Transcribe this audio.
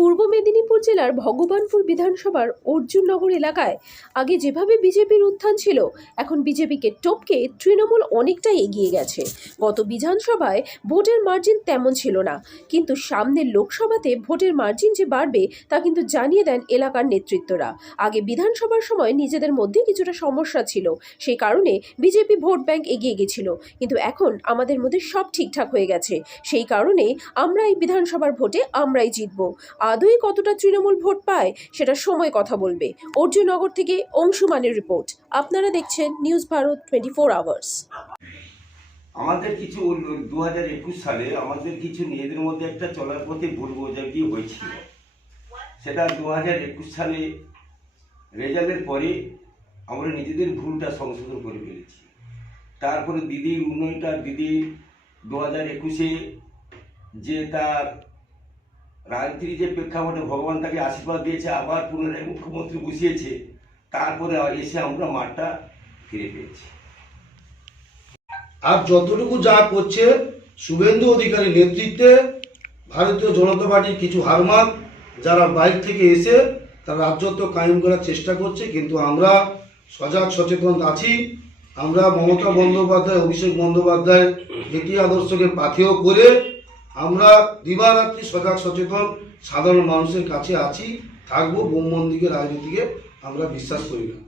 পূর্ব মেদিনীপুর জেলার ভগবানপুর বিধানসভার অর্জুননগর এলাকায় আগে যেভাবে বিজেপির উত্থান ছিল, এখন বিজেপিকে টপকে তৃণমূল অনেকটাই এগিয়ে গেছে। গত বিধানসভায় ভোটের মার্জিন তেমন ছিল না। কিন্তু সামনের লোকসভাতে ভোটের মার্জিন যে বাড়বে, তা কিন্তু জানিয়ে দেন এলাকার নেতৃত্বরা। আগে বিধানসভার সময় নিজেদের মধ্যে কিছুটা সমস্যা ছিল। সেই কারণে বিজেপি ভোট ব্যাংক এগিয়ে গেছিল। কিন্তু এখন আমাদের মধ্যে সব ঠিকঠাক হয়ে গেছে। সেই কারণে আমরা এই বিধানসভার ভোটে আমরাই জিতব। আদৌ কতটা তৃণমূল ভোট পায়, সেটা সময় কথা বলবে। অর্জুননগর থেকে অংশুমানের রিপোর্ট। আপনারা দেখছেন news Bharat twenty four hours আমাদের কিছু দু হাজার একুশ সালে আমাদের কিছু নিজেদের মধ্যে একটা চলার পথে ভুল বোঝাবুঝি হয়েছিল। সেটা দু হাজার একুশ সালে রেজাল্টের পরে আমরা নিজেদের ভুলটা সংশোধন করে ফেলেছি। তারপরে দিদির উন্নয়নটা দিদি দু হাজার একুশে যে তার রাজনীতির যে প্রেক্ষাপটে ভগবান তাকে আশীর্বাদ দিয়েছে, আবার পুনরায় মুখ্যমন্ত্রী বসিয়েছে, তারপরে এসে আমরা মাঠটা ফিরে পেয়েছি। আর যতটুকু যা করছে, শুভেন্দু অধিকারী নেতৃত্বে ভারতীয় জনতা পার্টির কিছু হারমাত যারা বাইক থেকে এসে তারা রাজ্যত্ব কায়েম করার চেষ্টা করছে, কিন্তু আমরা সজাগ সচেতন আছি। আমরা মমতা বন্দ্যোপাধ্যায়, অভিষেক বন্দ্যোপাধ্যায় নীতি আদর্শকে পাথেয় করে আমরা দিবারাত্রি সজাগ সচেতন সাধারণ মানুষের কাছে আছি, থাকব বোমবন্দিকে রাজনীতিকে আমরা বিশ্বাস করি না।